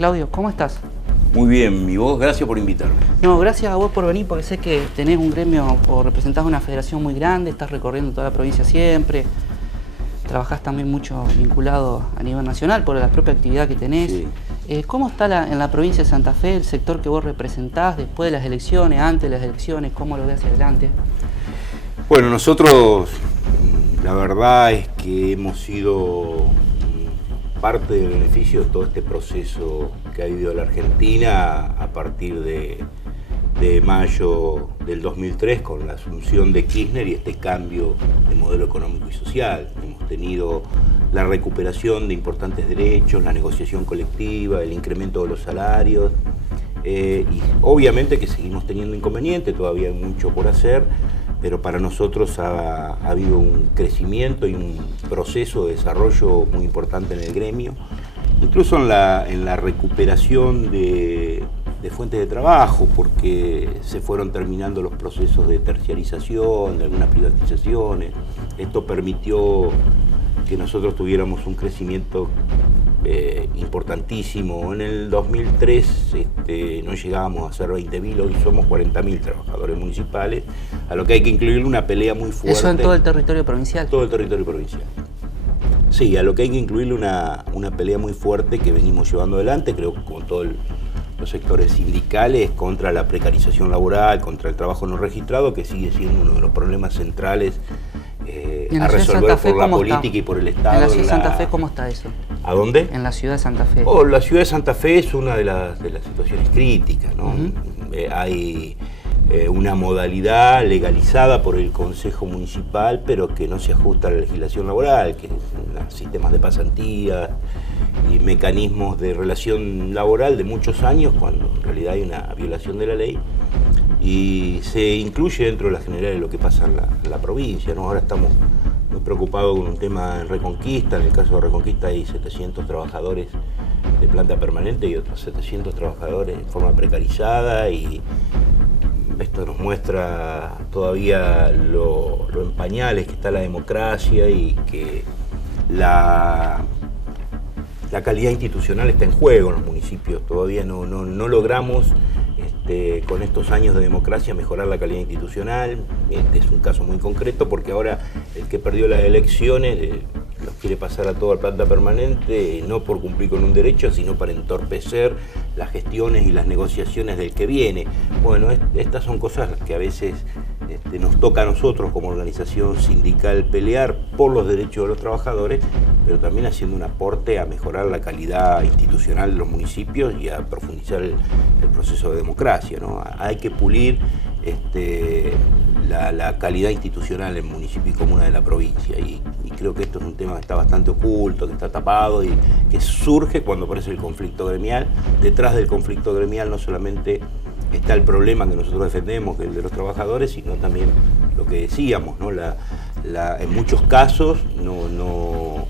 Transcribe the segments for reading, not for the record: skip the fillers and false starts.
Claudio, ¿cómo estás? Muy bien, y vos, gracias por invitarme. No, gracias a vos por venir, porque sé que tenés un gremio o representás una federación muy grande, estás recorriendo toda la provincia siempre, trabajás también mucho vinculado a nivel nacional por la propia actividad que tenés. Sí. ¿Cómo está en la provincia de Santa Fe el sector que vos representás después de las elecciones, antes de las elecciones? ¿Cómo lo ves hacia adelante? Bueno, nosotros la verdad es que hemos sido parte del beneficio de todo este proceso que ha vivido la Argentina a partir de mayo del 2003 con la asunción de Kirchner y este cambio de modelo económico y social. Hemos tenido la recuperación de importantes derechos, la negociación colectiva, el incremento de los salarios y obviamente que seguimos teniendo inconvenientes, todavía hay mucho por hacer, pero para nosotros ha habido un crecimiento y un proceso de desarrollo muy importante en el gremio, incluso en la recuperación de fuentes de trabajo, porque se fueron terminando los procesos de terciarización, de algunas privatizaciones. Esto permitió que nosotros tuviéramos un crecimiento importantísimo. En el 2003 no llegábamos a ser 20.000, hoy somos 40.000 trabajadores municipales, a lo que hay que incluir una pelea muy fuerte. ¿Eso en todo el territorio provincial? Todo el territorio provincial. Sí, a lo que hay que incluirle una pelea muy fuerte que venimos llevando adelante, creo que con todos los sectores sindicales, contra la precarización laboral, contra el trabajo no registrado, que sigue siendo uno de los problemas centrales a resolver por la política y por el Estado. ¿En la ciudad de Santa Fe cómo está eso? ¿A dónde? En la ciudad de Santa Fe. La ciudad de Santa Fe es una de las situaciones críticas, ¿no? Hay una modalidad legalizada por el Consejo Municipal, pero que no se ajusta a la legislación laboral, que es sistemas de pasantía y mecanismos de relación laboral de muchos años, cuando en realidad hay una violación de la ley, y se incluye dentro de la general de lo que pasa en la provincia, ¿no? Ahora estamos muy preocupados con un tema en Reconquista. En el caso de Reconquista hay 700 trabajadores de planta permanente y otros 700 trabajadores en forma precarizada, y esto nos muestra todavía lo en pañales que está la democracia y que la calidad institucional está en juego en los municipios. Todavía no logramos con estos años de democracia mejorar la calidad institucional. Este es un caso muy concreto porque ahora el que perdió las elecciones los quiere pasar a todo a planta permanente, no por cumplir con un derecho, sino para entorpecer las gestiones y las negociaciones del que viene. Bueno, estas son cosas que a veces nos toca a nosotros como organización sindical pelear por los derechos de los trabajadores, pero también haciendo un aporte a mejorar la calidad institucional de los municipios y a profundizar el proceso de democracia, ¿no? Hay que pulir la calidad institucional en municipio y comuna de la provincia, y creo que esto es un tema que está bastante oculto, que está tapado y que surge cuando aparece el conflicto gremial. Detrás del conflicto gremial no solamente está el problema que nosotros defendemos, que es el de los trabajadores, sino también lo que decíamos, ¿no? En muchos casos, no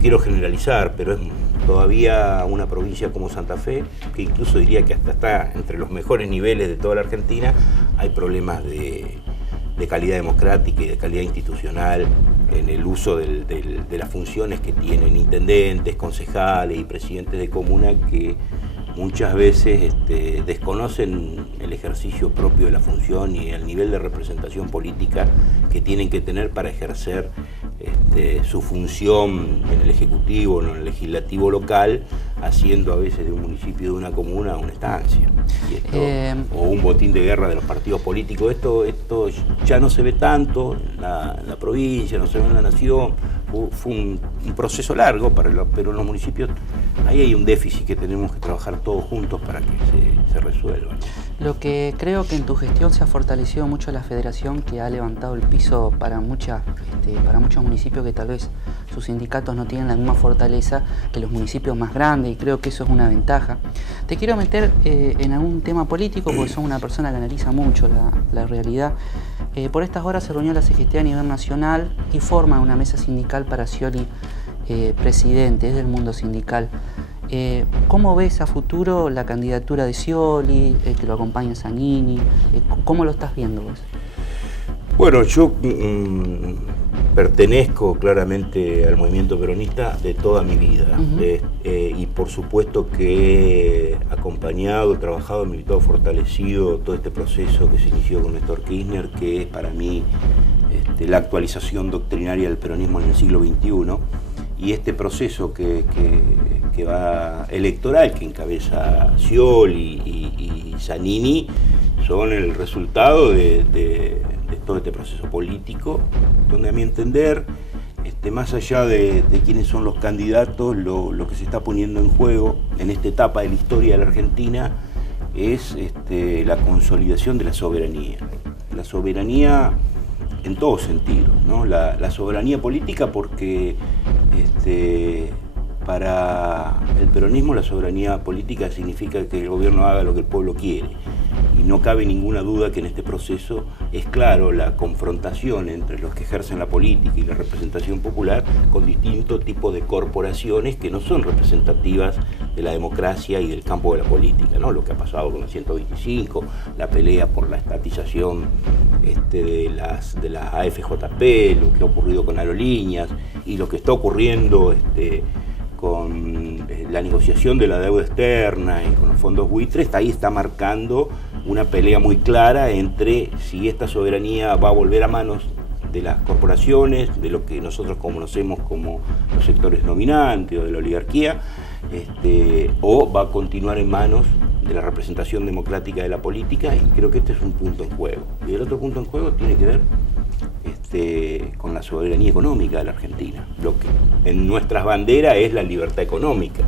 quiero generalizar, pero es todavía una provincia como Santa Fe, que incluso diría que hasta está entre los mejores niveles de toda la Argentina, hay problemas de calidad democrática y de calidad institucional en el uso de las funciones que tienen intendentes, concejales y presidentes de comuna, que muchas veces desconocen el ejercicio propio de la función y el nivel de representación política que tienen que tener para ejercer su función en el Ejecutivo, en el Legislativo local, haciendo a veces de un municipio, de una comuna, una estancia. O un botín de guerra de los partidos políticos. Esto ya no se ve tanto en la provincia, no se ve en la nación. Fue un proceso largo, pero en los municipios ahí hay un déficit que tenemos que trabajar todos juntos para que se resuelva, ¿no? Lo que creo que en tu gestión se ha fortalecido mucho la federación, que ha levantado el piso para muchos municipios que tal vez sus sindicatos no tienen la misma fortaleza que los municipios más grandes, y creo que eso es una ventaja. Te quiero meter en algún tema político, porque sos una persona que analiza mucho la realidad. Por estas horas se reunió la CGT a nivel nacional y forma una mesa sindical para Scioli presidente, es del mundo sindical. ¿Cómo ves a futuro la candidatura de Scioli, que lo acompaña Zanini? ¿Cómo lo estás viendo vos? Bueno, yo pertenezco claramente al movimiento peronista de toda mi vida. Y por supuesto que he acompañado, trabajado, militado, fortalecido todo este proceso que se inició con Néstor Kirchner, que es para mí la actualización doctrinaria del peronismo en el siglo XXI. Y este proceso que va electoral, que encabeza Scioli y Zanini, son el resultado de todo este proceso político, donde a mi entender, más allá de quiénes son los candidatos, lo que se está poniendo en juego en esta etapa de la historia de la Argentina es la consolidación de la soberanía. La soberanía en todos sentidos, ¿no? La soberanía política porque para el peronismo la soberanía política significa que el gobierno haga lo que el pueblo quiere. Y no cabe ninguna duda que en este proceso es claro la confrontación entre los que ejercen la política y la representación popular con distintos tipos de corporaciones que no son representativas de la democracia y del campo de la política, ¿no? Lo que ha pasado con la 125, la pelea por la estatización de las AFJP, lo que ha ocurrido con aerolíneas y lo que está ocurriendo con la negociación de la deuda externa y con los fondos buitres. Ahí está marcando una pelea muy clara entre si esta soberanía va a volver a manos de las corporaciones, de lo que nosotros conocemos como los sectores dominantes o de la oligarquía, o va a continuar en manos de la representación democrática de la política, y creo que este es un punto en juego. Y el otro punto en juego tiene que ver con la soberanía económica de la Argentina. Lo que en nuestras banderas es la libertad económica.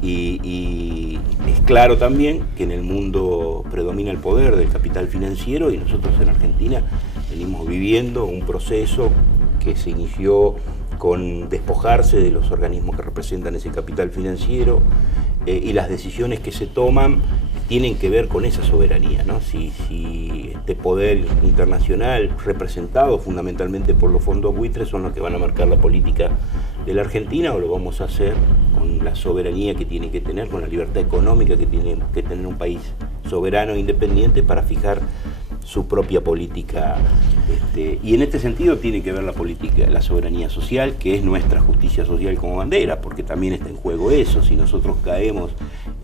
Y es claro también que en el mundo predomina el poder del capital financiero, y nosotros en Argentina venimos viviendo un proceso que se inició con despojarse de los organismos que representan ese capital financiero, y las decisiones que se toman tienen que ver con esa soberanía, ¿no? Si este poder internacional, representado fundamentalmente por los fondos buitres, son los que van a marcar la política de la Argentina, o lo vamos a hacer con la soberanía que tiene que tener, con la libertad económica que tiene que tener un país soberano e independiente para fijar su propia política. Y en este sentido tiene que ver la política, la soberanía social, que es nuestra justicia social como bandera, porque también está en juego eso. Si nosotros caemos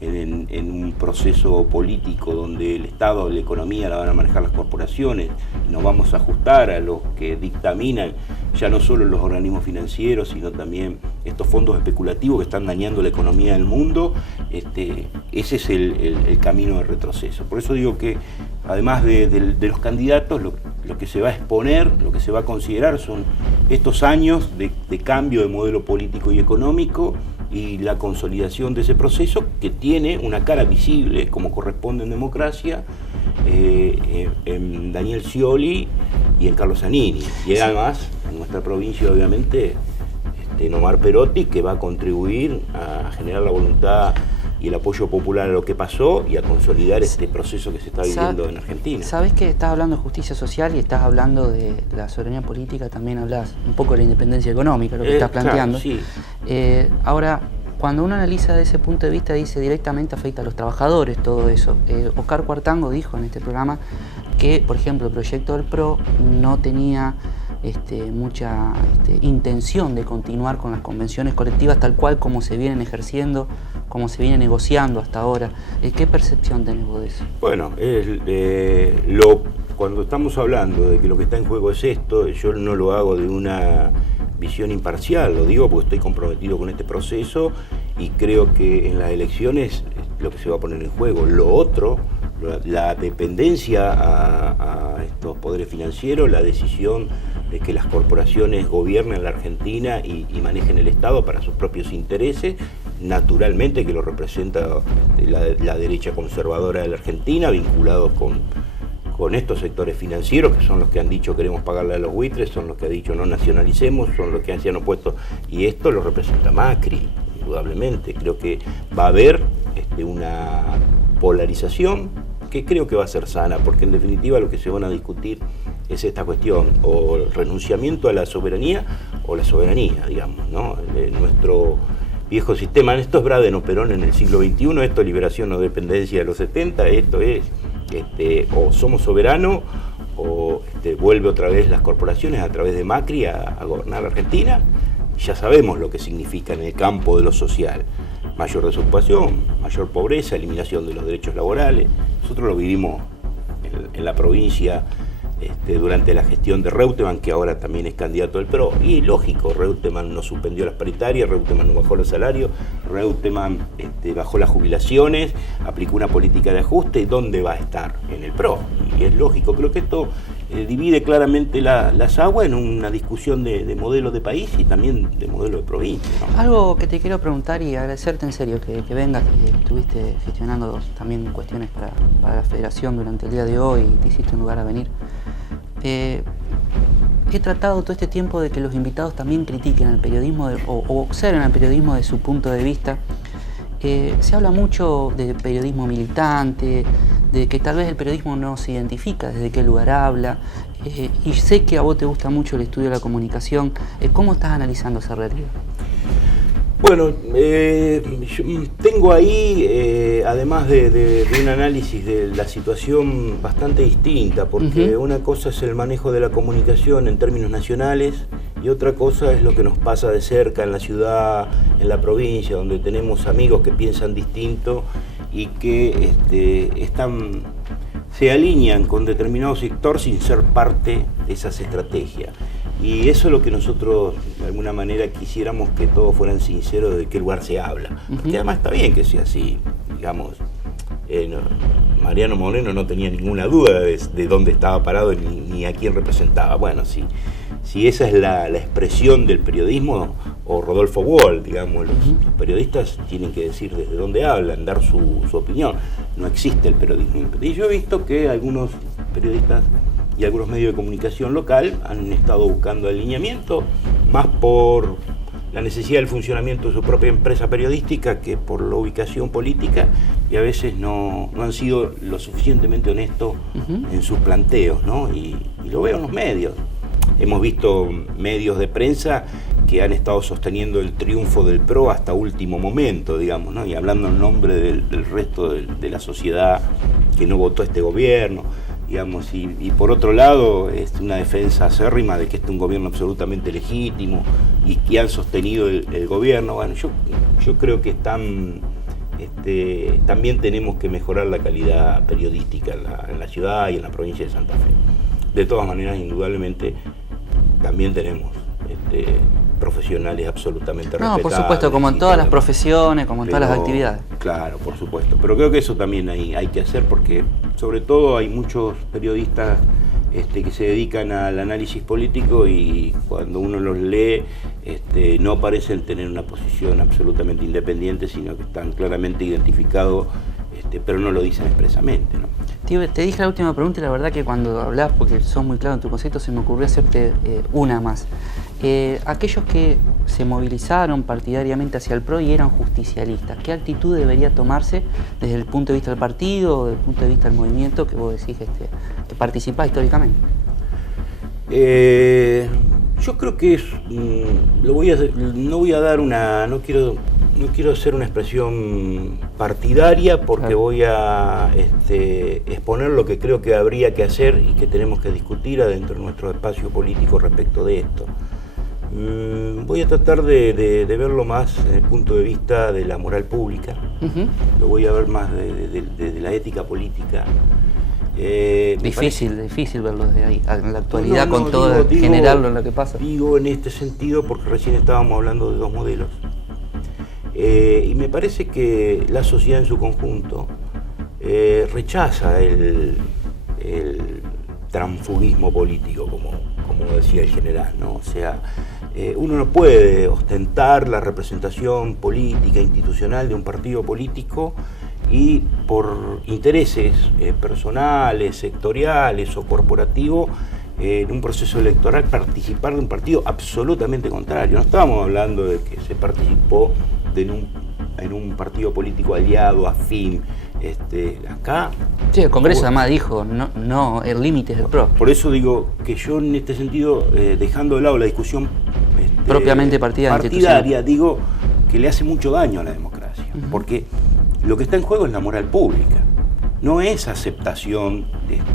en un proceso político donde el Estado, la economía la van a manejar las corporaciones, y nos vamos a ajustar a los que dictaminan ya no solo los organismos financieros, sino también estos fondos especulativos que están dañando la economía del mundo, ese es el camino de retroceso. Por eso digo que además de los candidatos, lo que se va a exponer, lo que se va a considerar son estos años de cambio de modelo político y económico y la consolidación de ese proceso, que tiene una cara visible, como corresponde en democracia, en Daniel Scioli y en Carlos Zanini. Y además, en nuestra provincia, obviamente, en Omar Perotti, que va a contribuir a generar la voluntad y el apoyo popular a lo que pasó y a consolidar este proceso que se está viviendo en Argentina. Sabes que estás hablando de justicia social y estás hablando de la soberanía política, también hablas un poco de la independencia económica, lo que estás planteando. Claro, sí. Ahora, cuando uno analiza desde ese punto de vista, dice directamente afecta a los trabajadores todo eso. Oscar Cuartango dijo en este programa que, por ejemplo, el proyecto del PRO no tenía mucha intención de continuar con las convenciones colectivas tal cual como se vienen ejerciendo, como se viene negociando hasta ahora. ¿Qué percepción tenés vos de eso? Bueno, cuando estamos hablando de que lo que está en juego es esto, yo no lo hago de una visión imparcial, lo digo porque estoy comprometido con este proceso y creo que en las elecciones es lo que se va a poner en juego. Lo otro, la dependencia a estos poderes financieros, la decisión de que las corporaciones gobiernen la Argentina y manejen el Estado para sus propios intereses, naturalmente que lo representa la derecha conservadora de la Argentina, vinculados con estos sectores financieros, que son los que han dicho queremos pagarle a los buitres, son los que han dicho no nacionalicemos, son los que se han opuesto, y esto lo representa Macri, indudablemente. Creo que va a haber una polarización que creo que va a ser sana, porque en definitiva lo que se van a discutir es esta cuestión, o el renunciamiento a la soberanía o la soberanía, digamos, ¿no? Nuestro viejo sistema, esto es Braden o Perón en el siglo XXI, esto es liberación o dependencia de los 70, esto es o somos soberanos vuelve otra vez las corporaciones a través de Macri a gobernar Argentina. Ya sabemos lo que significa en el campo de lo social: mayor desocupación, mayor pobreza, eliminación de los derechos laborales. Nosotros lo vivimos en la provincia durante la gestión de Reutemann, que ahora también es candidato del PRO. Y lógico, Reutemann no suspendió las paritarias, Reutemann no bajó los salarios, Reutemann bajó las jubilaciones, aplicó una política de ajuste. ¿Y dónde va a estar? En el PRO. Y es lógico, creo que esto divide claramente las aguas en una discusión de modelo de país y también de modelo de provincia, ¿no? Algo que te quiero preguntar y agradecerte en serio que vengas, que estuviste gestionando también cuestiones para la federación durante el día de hoy y te hiciste un lugar a venir. He tratado todo este tiempo de que los invitados también critiquen al periodismo o observen al periodismo de su punto de vista. Se habla mucho de periodismo militante, de que tal vez el periodismo no se identifica desde qué lugar habla, y sé que a vos te gusta mucho el estudio de la comunicación. ¿Cómo estás analizando esa realidad? Bueno, yo tengo ahí, además de un análisis de la situación bastante distinta, porque una cosa es el manejo de la comunicación en términos nacionales y otra cosa es lo que nos pasa de cerca en la ciudad, en la provincia, donde tenemos amigos que piensan distinto y que se alinean con determinado sector sin ser parte de esas estrategias. Y eso es lo que nosotros, de alguna manera, quisiéramos que todos fueran sinceros de qué lugar se habla. Porque además está bien que sea así, digamos. Mariano Moreno no tenía ninguna duda de dónde estaba parado ni a quién representaba. Bueno, si esa es la expresión del periodismo, o Rodolfo Wall, digamos, los periodistas tienen que decir desde dónde hablan, dar su opinión. No existe el periodismo. Y yo he visto que algunos periodistas y algunos medios de comunicación local han estado buscando alineamiento, más por la necesidad del funcionamiento de su propia empresa periodística que por la ubicación política, y a veces no han sido lo suficientemente honestos en sus planteos, ¿no? Y lo veo en los medios. Hemos visto medios de prensa que han estado sosteniendo el triunfo del PRO hasta último momento, digamos, ¿no? Y hablando en nombre del resto de la sociedad que no votó a este gobierno. Digamos, y por otro lado, es una defensa acérrima de que este es un gobierno absolutamente legítimo y que han sostenido el gobierno. Bueno, yo creo que también tenemos que mejorar la calidad periodística en la ciudad y en la provincia de Santa Fe. De todas maneras, indudablemente, también tenemos profesionales absolutamente respetables. No, por supuesto, como en todas las profesiones, como en todas las actividades. Claro, por supuesto. Pero creo que eso también hay que hacer porque, sobre todo, hay muchos periodistas que se dedican al análisis político y cuando uno los lee no parecen tener una posición absolutamente independiente, sino que están claramente identificados, pero no lo dicen expresamente, ¿no? Te dije la última pregunta y la verdad que cuando hablas, porque sos muy claro en tu concepto, se me ocurrió hacerte una más. Aquellos que se movilizaron partidariamente hacia el PRO y eran justicialistas, ¿qué actitud debería tomarse desde el punto de vista del partido o desde el punto de vista del movimiento que vos decís que participás históricamente? Yo creo que no quiero hacer una expresión partidaria porque claro, voy a exponer lo que creo que habría que hacer y que tenemos que discutir adentro de nuestro espacio político respecto de esto. Voy a tratar de verlo más desde el punto de vista de la moral pública, lo voy a ver más de la ética política. Difícil verlo desde ahí, en la actualidad, con todo generarlo en lo que pasa. Digo en este sentido porque recién estábamos hablando de dos modelos. Y me parece que la sociedad en su conjunto rechaza el transfugismo político, como decía el general, ¿no? O sea, uno no puede ostentar la representación política, institucional de un partido político y por intereses personales, sectoriales o corporativos en un proceso electoral participar de un partido absolutamente contrario. No estamos hablando de que se participó en un partido político aliado, afín, acá... Sí, el Congreso además dijo, no, el límite es el PRO. Por eso digo que yo en este sentido, dejando de lado la discusión propiamente partidaria, digo que le hace mucho daño a la democracia, porque lo que está en juego es la moral pública. no es aceptación,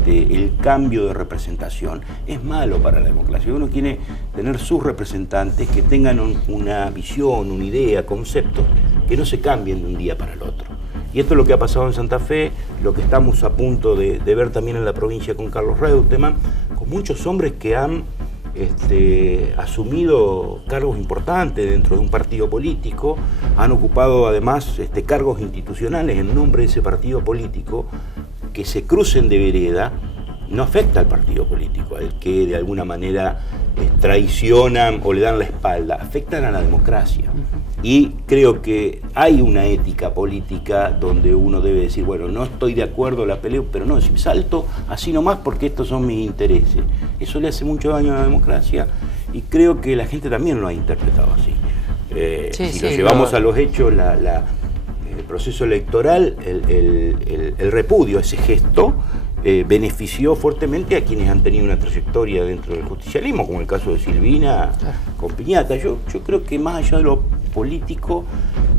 el cambio de representación. Es malo para la democracia. Uno quiere tener sus representantes que tengan una visión, una idea, conceptos, que no se cambien de un día para el otro. Y esto es lo que ha pasado en Santa Fe, lo que estamos a punto de ver también en la provincia con Carlos Reutemann, con muchos hombres que han asumido cargos importantes dentro de un partido político, han ocupado además cargos institucionales en nombre de ese partido político. Que se crucen de vereda no afecta al partido político, al que de alguna manera traicionan o le dan la espalda, afectan a la democracia. Y creo que hay una ética política donde uno debe decir, bueno, no estoy de acuerdo, la peleo, pero no, si salto así nomás porque estos son mis intereses. Eso le hace mucho daño a la democracia y creo que la gente también lo ha interpretado así. Si lo llevamos a los hechos, el proceso electoral, el repudio a ese gesto, benefició fuertemente a quienes han tenido una trayectoria dentro del justicialismo, como el caso de Silvina con Piñata. Yo creo que más allá de lo político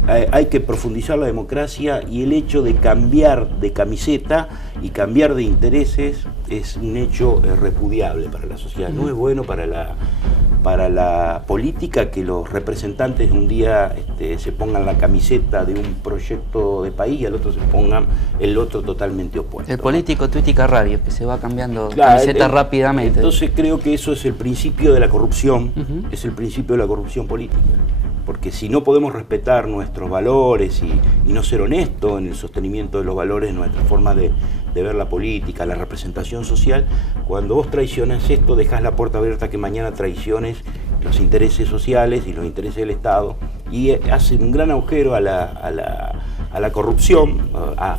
hay que profundizar la democracia, y el hecho de cambiar de camiseta y cambiar de intereses es un hecho repudiable para la sociedad. No es bueno para la política que los representantes un día se pongan la camiseta de un proyecto de país y al otro se pongan el otro totalmente opuesto. El político tuitica radio, que se va cambiando camiseta rápidamente. Entonces creo que eso es el principio de la corrupción, es el principio de la corrupción política. Porque si no podemos respetar nuestros valores y no ser honestos en el sostenimiento de los valores, nuestra forma de ver la política, la representación social, cuando vos traicionas esto, dejás la puerta abierta a que mañana traiciones los intereses sociales y los intereses del Estado, y hacen un gran agujero a la corrupción,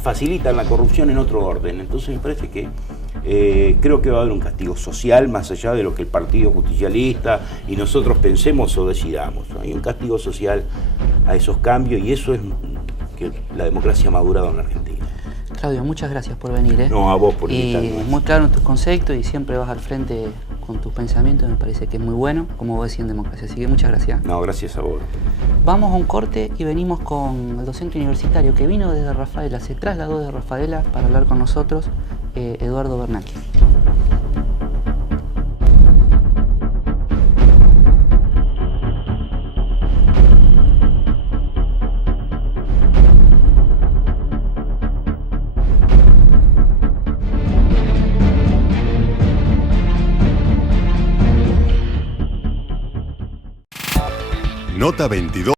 facilitan la corrupción en otro orden. Entonces me parece que creo que va a haber un castigo social más allá de lo que el partido justicialista y nosotros pensemos o decidamos. Hay un castigo social a esos cambios, y eso es que la democracia ha madurado en la Argentina. Claudio, muchas gracias por venir. No, a vos por invitarme. Muy claro en tus conceptos y siempre vas al frente con tus pensamientos, me parece que es muy bueno, como vos decís, en democracia. Así que muchas gracias. No, gracias a vos. Vamos a un corte y venimos con el docente universitario que vino desde Rafaela, se trasladó de Rafaela para hablar con nosotros, Eduardo Bernacchi. Nota 22.